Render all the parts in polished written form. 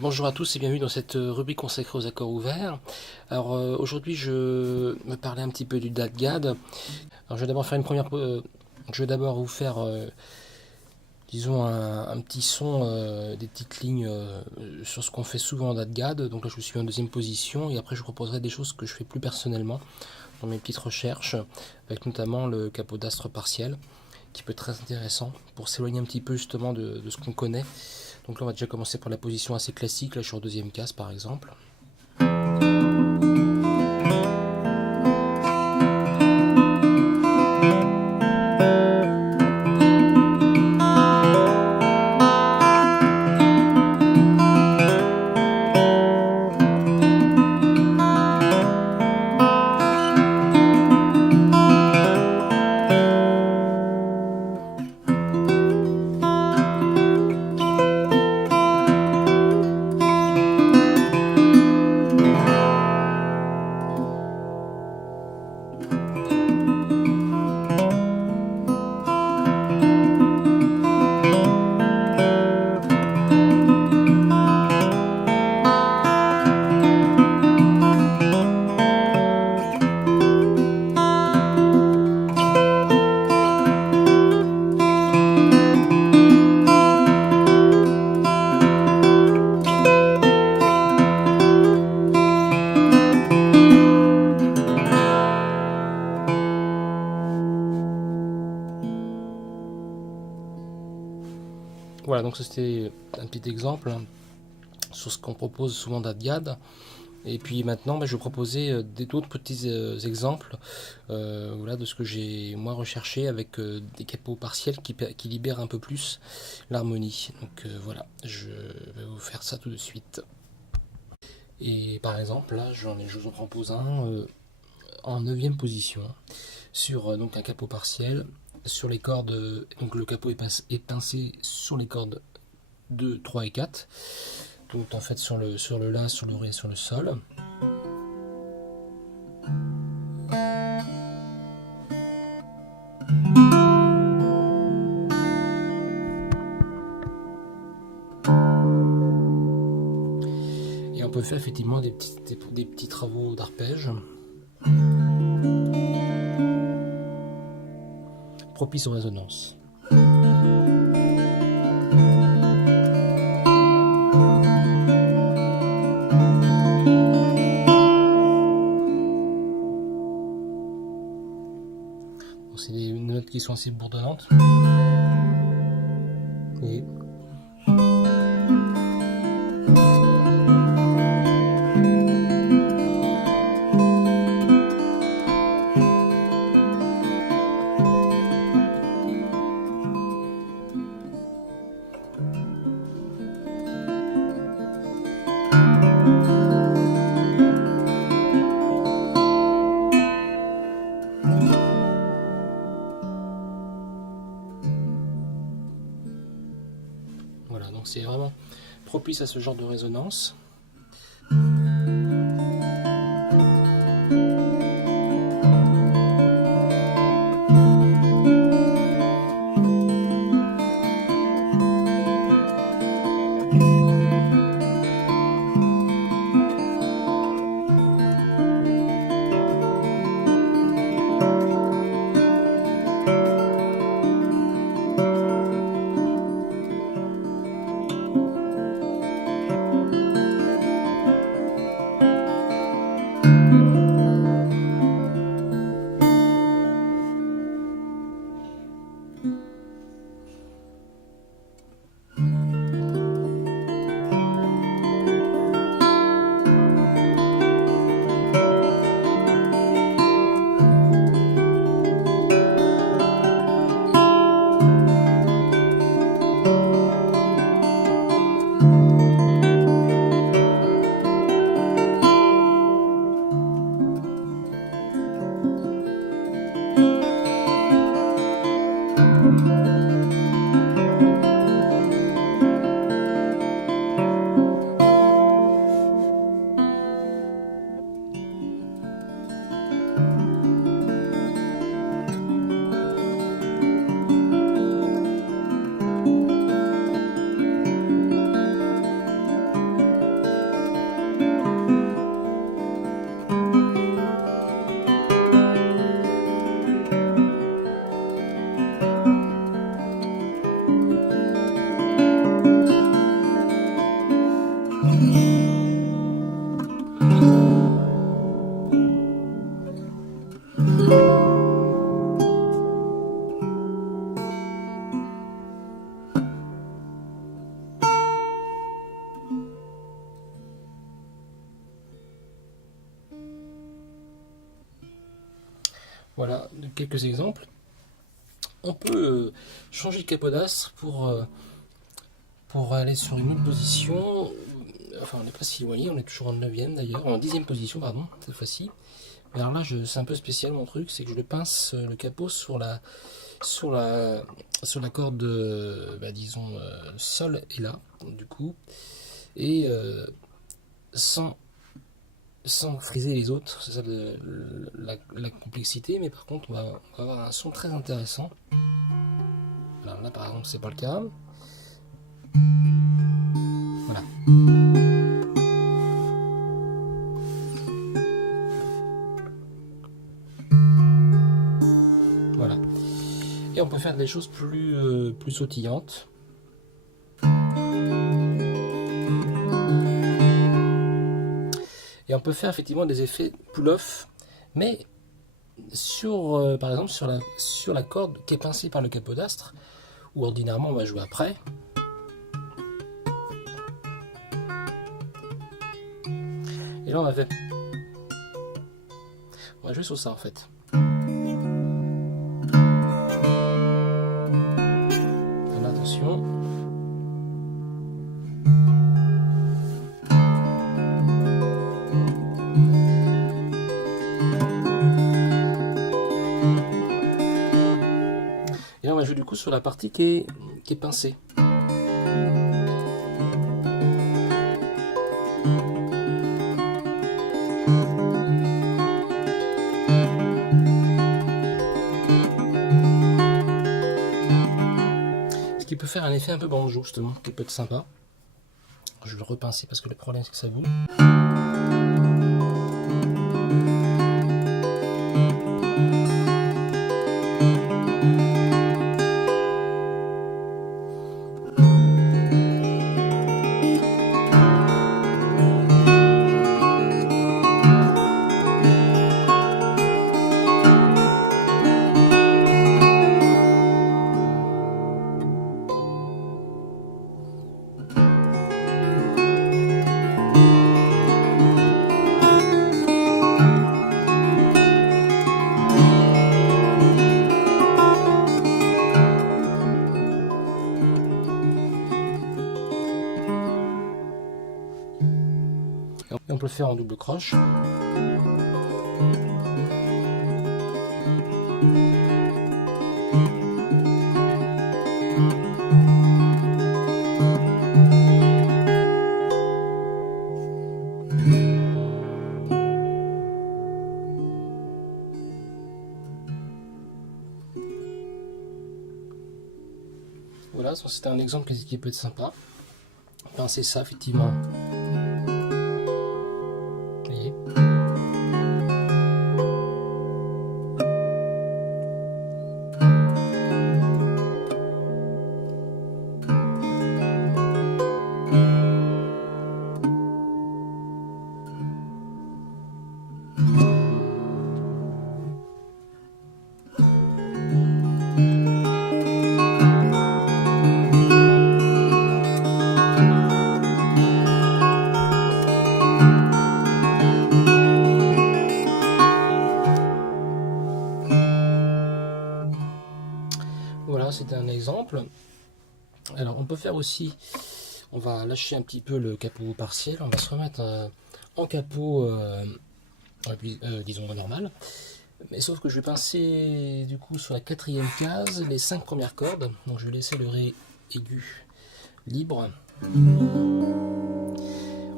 Bonjour à tous et bienvenue dans cette rubrique consacrée aux accords ouverts. Alors aujourd'hui je me parlais un petit peu du DADGAD. Alors je vais d'abord faire une première, je vais d'abord vous faire, disons un petit son, des petites lignes sur ce qu'on fait souvent en DADGAD. Donc là je suis en deuxième position et après je vous proposerai des choses que je fais plus personnellement dans mes petites recherches, avec notamment le capot d'astre partiel, qui peut être très intéressant pour s'éloigner un petit peu justement de ce qu'on connaît. Donc là, on va déjà commencer par la position assez classique. Là, je suis en deuxième case, par exemple. Voilà, donc ça c'était un petit exemple sur ce qu'on propose souvent d'Adiad. Et puis maintenant, je vais proposer d'autres petits exemples voilà, de ce que j'ai moi recherché avec des capots partiels qui libèrent un peu plus l'harmonie. Donc voilà, je vais vous faire ça tout de suite. Et par exemple, là, je vous en propose un en neuvième position sur donc un capot partiel sur les cordes. Donc le capot est pincé sur les cordes 2, 3 et 4. Donc en fait sur le La, sur le Ré et sur le Sol. Et on peut faire effectivement des petits travaux d'arpège propices aux résonances. C'est des notes qui sont assez bourdonnantes. Et voilà, donc c'est vraiment propice à ce genre de résonance. Voilà quelques exemples. On peut changer le capodastre pour aller sur une autre position. Enfin, on n'est pas si éloigné, on est toujours en 9ème d'ailleurs, en 10ème position, pardon, cette fois-ci. Mais alors là, c'est un peu spécial mon truc, c'est que je le pince le capot sur la corde, disons, sol et là, du coup, et sans friser les autres, c'est ça la complexité, mais par contre, on va avoir un son très intéressant. Alors là, par exemple, c'est pas le cas. Voilà. Voilà. Et on peut faire des choses plus sautillantes. Et on peut faire effectivement des effets pull-off, mais par exemple sur la corde qui est pincée par le capodastre, où ordinairement on va jouer après. Et là on va jouer sur ça en fait. Alors, attention. Et là on va jouer du coup sur la partie qui est pincée. Ce qui peut faire un effet un peu banjo justement, qui peut être sympa. Je vais le repincer parce que le problème c'est que ça bouge. Et on peut le faire en double croche. Voilà, c'était un exemple qui peut être sympa. Pincer ça effectivement. Vous voyez. Voilà, c'était un exemple. Alors on peut faire aussi, on va lâcher un petit peu le capot partiel, on va se remettre en capot, disons normal. Mais sauf que je vais pincer du coup sur la 4e case les 5 premières cordes. Donc je vais laisser le ré aigu libre.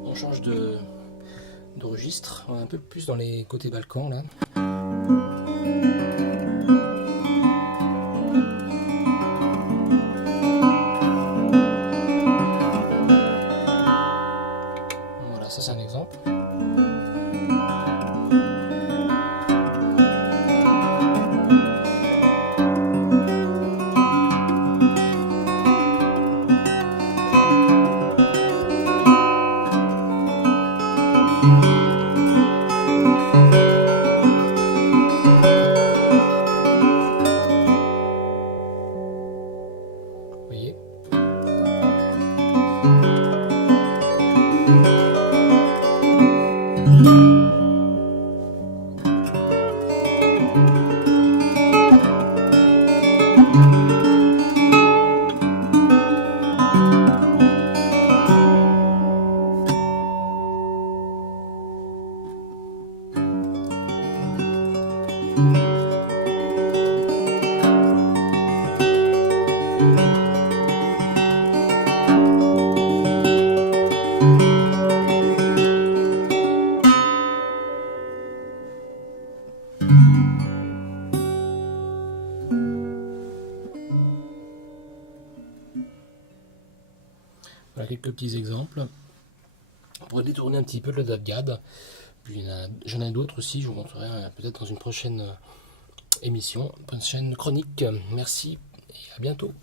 On change de registre, on est un peu plus dans les côtés Balkans là. Voilà, ça c'est un exemple. Voilà quelques petits exemples pour détourner un petit peu le DADGAD. Puis j'en ai d'autres aussi, je vous montrerai peut-être dans une prochaine émission, prochaine chronique. Merci et à bientôt.